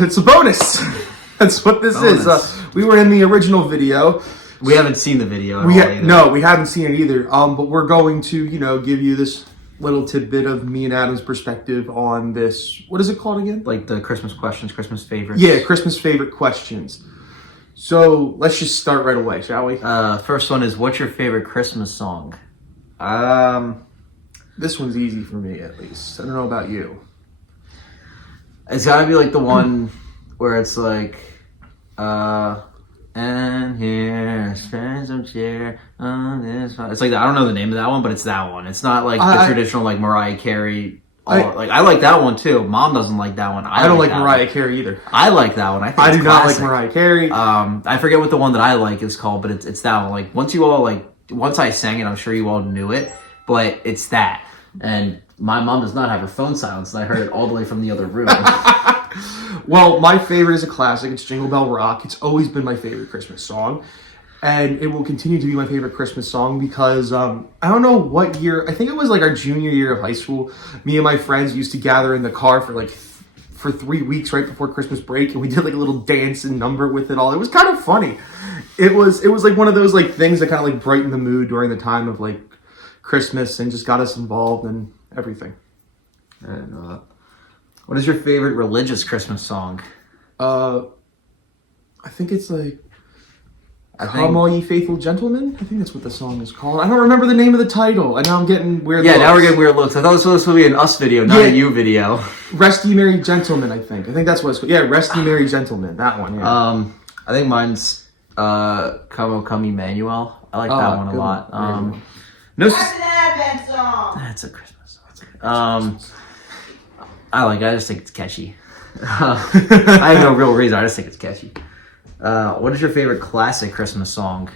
It's a bonus. That's what this is. We were in the original video. We haven't seen the video. No, we haven't seen it either. But we're going to, give you this little tidbit of me and Adam's perspective on this. What is it called again? Like the Christmas questions, Christmas favorites. Yeah, Christmas favorite questions. So let's just start right away, shall we? First one is, what's your favorite Christmas song? This one's easy for me, at least. I don't know about you. It's gotta be like the one where it's like, and here, spend some cheer on this one. It's like, I don't know the name of that one, but it's that one. It's not like the traditional like Mariah Carey. I like that one too. Mom doesn't like that one. I don't like Mariah Carey either. I like that one. I do not like Mariah Carey. I forget what the one that I like is called, but it's that one. Like once I sang it, I'm sure you all knew it, but it's that. And my mom does not have her phone silenced, and I heard it all the way from the other room. Well, my favorite is a classic. It's Jingle Bell Rock. It's always been my favorite Christmas song. And it will continue to be my favorite Christmas song because I don't know what year. I think it was like our junior year of high school. Me and my friends used to gather in the car for 3 weeks right before Christmas break, and we did like a little dance and number with it all. It was kind of funny. It was like one of those like things that kind of like brightened the mood during the time of like Christmas and just got us involved and everything. I didn't know that. What is your favorite religious Christmas song? I think it's like Come All Ye Faithful Gentlemen. I think that's what the song is called. I don't remember the name of the title, and now I'm getting weird looks. Now we're getting weird looks. I thought it was supposed to be an us video, not a you video. Rest Ye Merry Gentlemen, I think. I think that's what it's called. Yeah, Rest Ye Merry Gentlemen. That one, yeah. I think mine's Come O Come Emmanuel. I like that one a lot. That's an Advent song. That's a Christmas song. I like it. I just think it's catchy. I have no real reason. I just think it's catchy. What is your favorite classic Christmas song?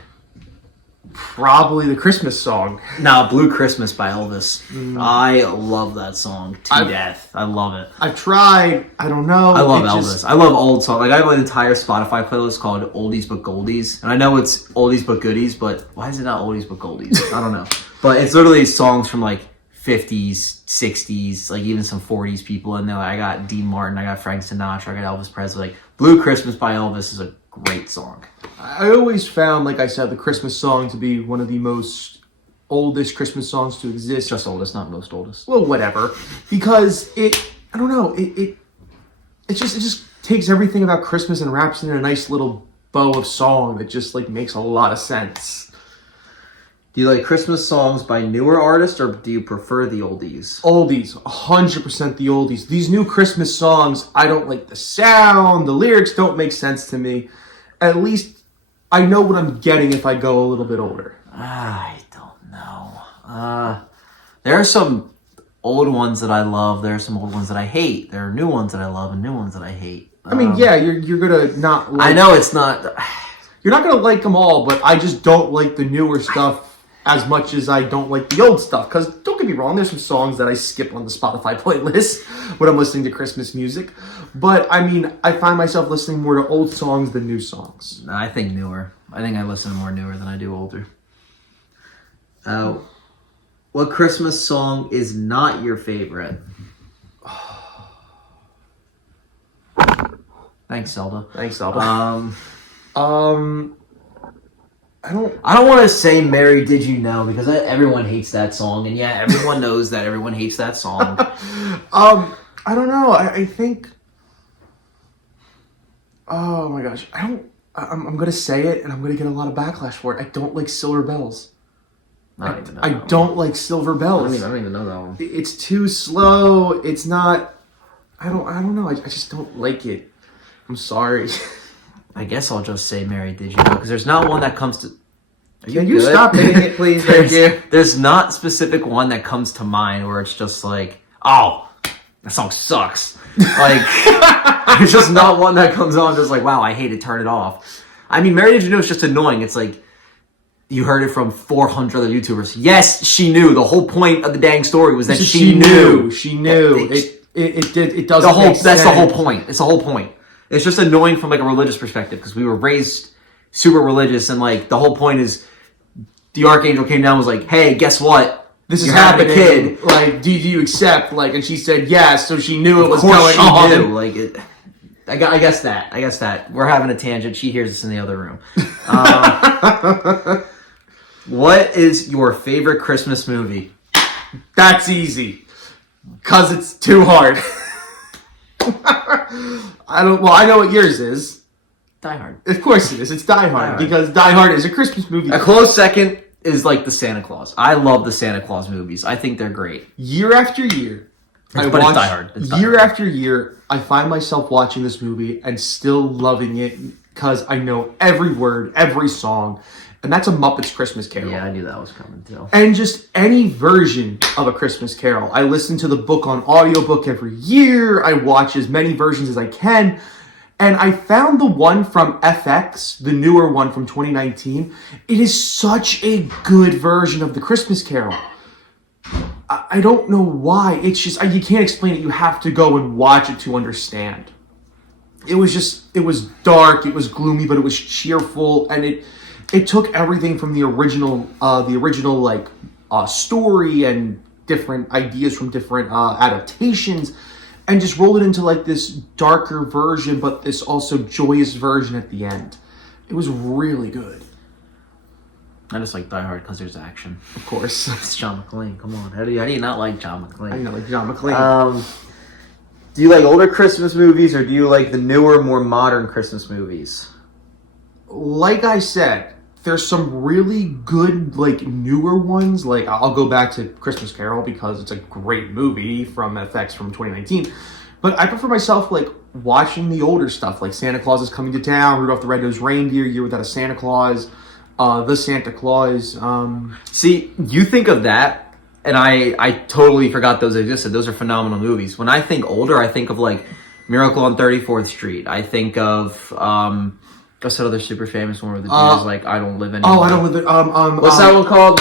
Probably the Christmas song. No, Blue Christmas by Elvis. I love that song to death. I love it. I've tried. I don't know. I love Elvis. I love old songs. Like I have an entire Spotify playlist called Oldies But Goldies. And I know it's Oldies But Goodies, but why is it not Oldies But Goldies? I don't know. But it's literally songs from like 50s, 60s, like even some 40s people in there. Like I got Dean Martin, I got Frank Sinatra, I got Elvis Presley. Like Blue Christmas by Elvis is a great song. I always found, like I said, the Christmas song to be one of the most oldest Christmas songs to exist. Just oldest, not most oldest. Well, whatever. Because I don't know, it just takes everything about Christmas and wraps it in a nice little bow of song that just like makes a lot of sense. Do you like Christmas songs by newer artists, or do you prefer the oldies? Oldies, 100% the oldies. These new Christmas songs, I don't like the sound. The lyrics don't make sense to me. At least I know what I'm getting if I go a little bit older. I don't know. There are some old ones that I love. There are some old ones that I hate. There are new ones that I love and new ones that I hate. I mean, yeah, you're gonna not like... I know it's not... You're not gonna like them all, but I just don't like the newer stuff as much as I don't like the old stuff. Because don't get me wrong, there's some songs that I skip on the Spotify playlist when I'm listening to Christmas music. But I mean, I find myself listening more to old songs than new songs. I think newer. I think I listen to more newer than I do older. What Christmas song is not your favorite? Thanks, Zelda. I don't want to say Mary Did You Know, because everyone hates that song, and yeah, everyone knows that everyone hates that song. I don't know. I think... Oh my gosh. I'm going to say it, and I'm going to get a lot of backlash for it. I don't like Silver Bells. I don't like Silver Bells. I don't even know that one. It's too slow. It's not... I don't know. I just don't like it. I'm sorry. I guess I'll just say Mary Did You Know, because there's not one that comes to... Can you stop hitting it, please? Thank you. There's not specific one that comes to mind where it's just like, oh, that song sucks. Like, there's just not one that comes on just like, wow, I hate it, turn it off. I mean, Mary Did You Know is just annoying. It's like, you heard it from 400 other YouTubers. Yes, she knew. The whole point of the dang story was that she knew. She knew. It doesn't make sense. That's the whole point. It's the whole point. It's just annoying from like a religious perspective, because we were raised super religious, and like the whole point is the archangel came down and was like, hey, guess what? This is happening. A kid. Like, do you accept? Like, and she said yes, so she knew it was going on. Like, I guess that. We're having a tangent. She hears us in the other room. What is your favorite Christmas movie? That's easy. Because it's too hard. I know what yours is. Die Hard. Of course it is. It's Die Hard. Because Die Hard is a Christmas movie. A close second is like the Santa Claus. I love the Santa Claus movies. I think they're great. Year after year, It's Die Hard. Year after year, I find myself watching this movie and still loving it because I know every word, every song, and that's A Muppet's Christmas Carol. Yeah, I knew that was coming too. And just any version of A Christmas Carol. I listen to the book on audiobook every year. I watch as many versions as I can. And I found the one from FX, the newer one from 2019. It is such a good version of the Christmas Carol. I don't know why. It's just, you can't explain it. You have to go and watch it to understand. It was dark, it was gloomy, but it was cheerful, and it took everything from the original story and different ideas from different adaptations, and just rolled it into like this darker version, but this also joyous version at the end. It was really good. I just like Die Hard because there's action. Of course. It's John McClane. Come on. How do you not like John McClane? I know, like John McClane. Do you like older Christmas movies or do you like the newer, more modern Christmas movies? Like I said, there's some really good, like, newer ones. Like, I'll go back to Christmas Carol because it's a great movie from FX from 2019. But I prefer myself, like, watching the older stuff, like Santa Claus is Coming to Town, Rudolph the Red-Nosed Reindeer, Year Without a Santa Claus, The Santa Claus. See, you think of that, and I totally forgot those existed. Those are phenomenal movies. When I think older, I think of, like, Miracle on 34th Street. I think of, what's that other super famous one where the dude is like, I don't live anymore. Oh, I don't live it. What's that one called?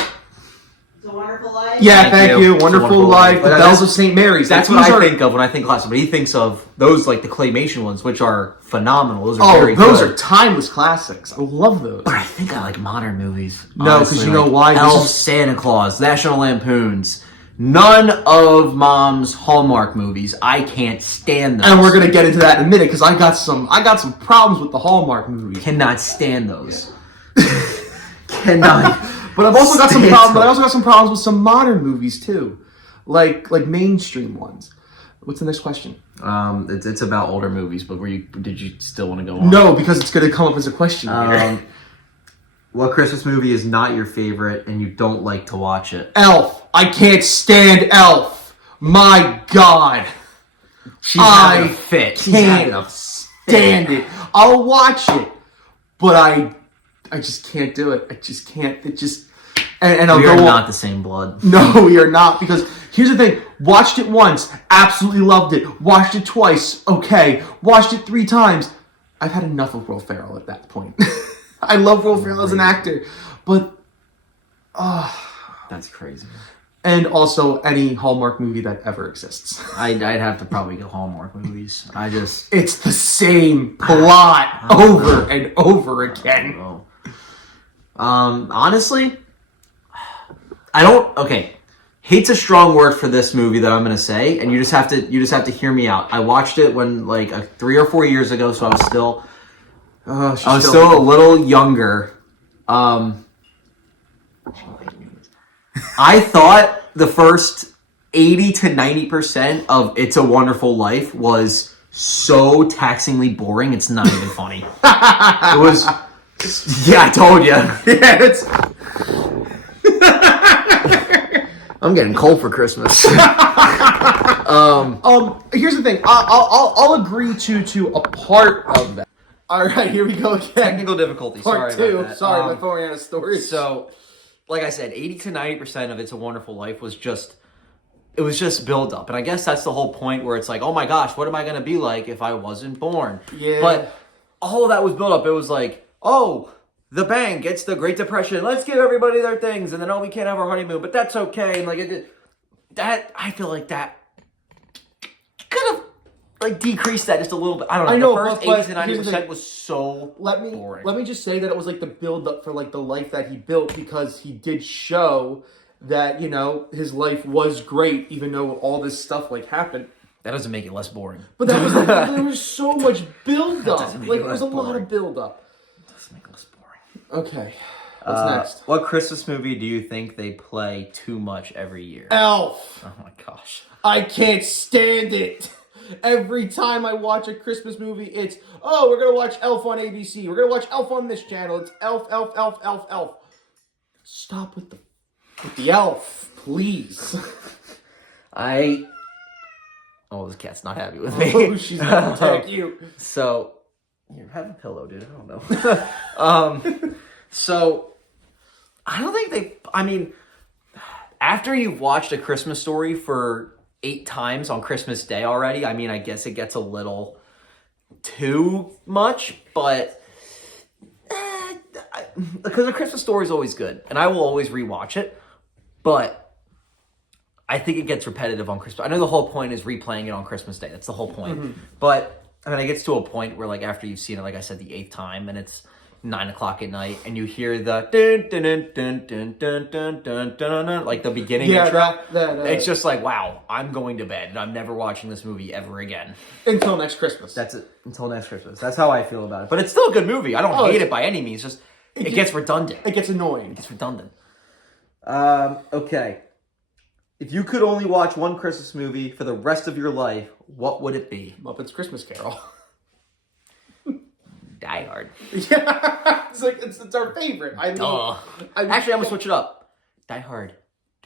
It's a Wonderful Life. Yeah, thank you. Wonderful Life. The But Bells of St. Mary's. That's what I think of when I think classic. But he thinks of those, like the claymation ones, which are phenomenal. Those are very those good. are timeless classics. I love those. But I think I like modern movies. No, because you know why? Elf, Santa Claus, National Lampoons. None of Mom's Hallmark movies. I can't stand those. And we're gonna get into that in a minute because I got some problems with the Hallmark movies. Cannot stand those. Cannot. But I've also got some problems. But I also got some problems with some modern movies too, like mainstream ones. What's the next question? It's about older movies, but did you still want to go on? No, because it's gonna come up as a question later. What Christmas movie is not your favorite and you don't like to watch it? Elf. I can't stand Elf. My God. She's having a fit. She's having a stand it. I'll watch it, but I just can't do it. I just can't. It just and I'll We go are on. not the same blood. No, we are not, because here's the thing. Watched it once, absolutely loved it. Watched it twice, okay. Watched it 3 times. I've had enough of Will Ferrell at that point. I love Will Ferrell as an actor, but That's crazy. and also any Hallmark movie that ever exists. I'd have to probably go Hallmark movies. It's the same plot over and over again. Oh. Honestly, I don't. Okay, hate's a strong word for this movie that I'm gonna say, and you just have to hear me out. I watched it when 3 or 4 years ago, so I was still still a little younger. I thought the first 80 to 90% of It's a Wonderful Life was so taxingly boring. It's not even funny. It was. Yeah, I told you. Yeah, it's I'm getting cold for Christmas. here's the thing. I'll agree to a part of that. All right, here we go again. Technical difficulties. Part Sorry 2. about that. Sorry, my phone ran out of storage. So, like I said, 80 to 90% of It's a Wonderful Life was just build up. And I guess that's the whole point where it's like, oh my gosh, what am I going to be like if I wasn't born? Yeah. But all of that was built up. It was like, oh, the bank, it's the Great Depression. Let's give everybody their things. And then, oh, we can't have our honeymoon, but that's okay. And I feel like that could have decreased that just a little bit. I don't know. I know, the first but 80 to here's the 90% thing. was so boring. Let me just say that it was like the build up for the life that he built, because he did show that his life was great even though all this stuff happened. That doesn't make it less boring. But there was so much build-up. doesn't make Like, it there was a less lot boring. of build-up. It doesn't make it less boring. Okay. What's next? What Christmas movie do you think they play too much every year? Elf. Oh my gosh. I can't stand it. Every time I watch a Christmas movie, it's, oh, we're going to watch Elf on ABC. We're going to watch Elf on this channel. It's Elf, Elf, Elf, Elf, Elf. Stop with the elf, please. Oh, this cat's not happy with me. Oh, she's going to attack you. So, here, have a pillow, dude. I don't know. So, I don't think after you've watched A Christmas Story for 8 times on Christmas Day already, I guess it gets a little too much, but because A Christmas Story is always good, and I will always rewatch it, but I think it gets repetitive on Christmas. I know the whole point is replaying it on Christmas Day. That's the whole point. Mm-hmm. But it gets to a point where, like, after you've seen it, like I said, the 8th time, and it's 9:00 at night, and you hear the dun dun dun dun dun dun dun dun dun, like the beginning intro. It's just like, wow, I'm going to bed, and I'm never watching this movie ever again. Until next Christmas. That's it. Until next Christmas. That's how I feel about it. But it's still a good movie. I don't hate it by any means. Just it gets redundant. It gets annoying. It's redundant. Okay. If you could only watch one Christmas movie for the rest of your life, what would it be? Muppets Christmas Carol. Die Hard. Yeah, it's our favorite. Actually, I'm gonna switch it up. Die Hard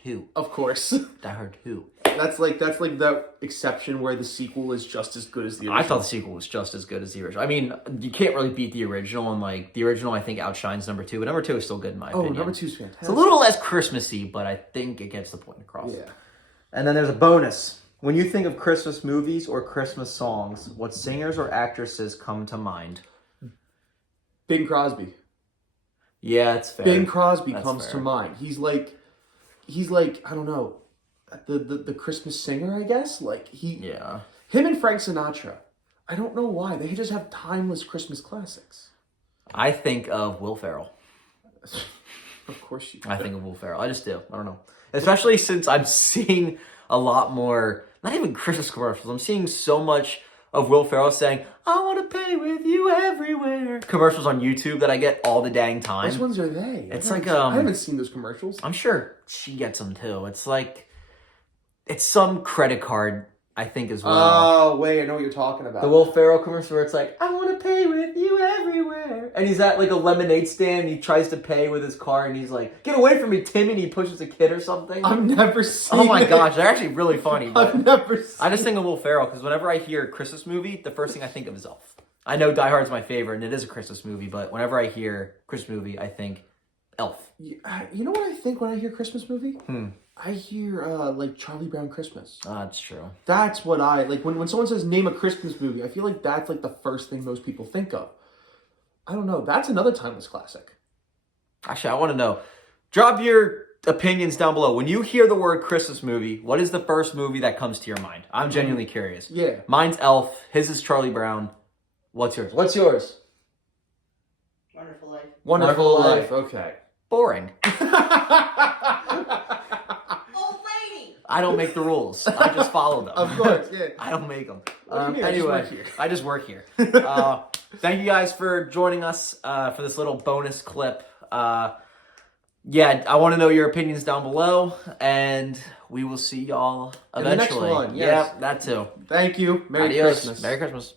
2. Of course. Die Hard 2. That's like the exception where the sequel is just as good as the original. I thought the sequel was just as good as the original. You can't really beat the original, and like the original, I think outshines number 2, but number 2 is still good in my opinion. Number 2 is fantastic. It's a little less Christmassy, but I think it gets the point across. Yeah. And then there's a bonus. When you think of Christmas movies or Christmas songs, what singers or actresses come to mind? Bing Crosby. Yeah, it's fair. Bing Crosby That's comes fair. to mind. He's like I don't know, the Christmas singer, I guess. Yeah. Him and Frank Sinatra. I don't know why they just have timeless Christmas classics. I think of Will Ferrell. Of course you do. I think of Will Ferrell. I just do. I don't know. Especially since I'm seeing a lot more, not even Christmas commercials. I'm seeing so much of Will Ferrell saying, I want to pay with you everywhere. Commercials on YouTube that I get all the dang time. Which ones are they? It's I like, haven't seen those commercials. I'm sure she gets them too. It's like, it's some credit card, I think, as well. Oh, wait, I know what you're talking about. The Will Ferrell commercial where it's like, I want to pay with you everywhere. And he's at like a lemonade stand and he tries to pay with his card and he's like, get away from me, Timmy, and he pushes a kid or something. I've never seen Oh my it. gosh, they're actually really funny. I've never seen I just think of Will Ferrell because whenever I hear a Christmas movie, the first thing I think of is Elf. I know Die Hard's my favorite and it is a Christmas movie, but whenever I hear Christmas movie, I think Elf. You know what I think when I hear Christmas movie? I hear like Charlie Brown Christmas. That's true. That's what I like when someone says name a Christmas movie. I feel like that's like the first thing most people think of. I don't know. That's another timeless classic. Actually, I want to know. Drop your opinions down below. When you hear the word Christmas movie, what is the first movie that comes to your mind? I'm genuinely curious. Yeah. Mine's Elf. His is Charlie Brown. What's yours? What's yours? Wonderful Life. Wonderful Life. Okay. Boring. Old lady. I don't make the rules. I just follow them. Of course, yeah. I don't make them. What do you mean? Anyway, I just work here. Thank you guys for joining us for this little bonus clip. Yeah, I want to know your opinions down below, and we will see y'all In the next eventually. one, yes. Yeah, that too. Thank you. Merry Adios. Christmas. Merry Christmas.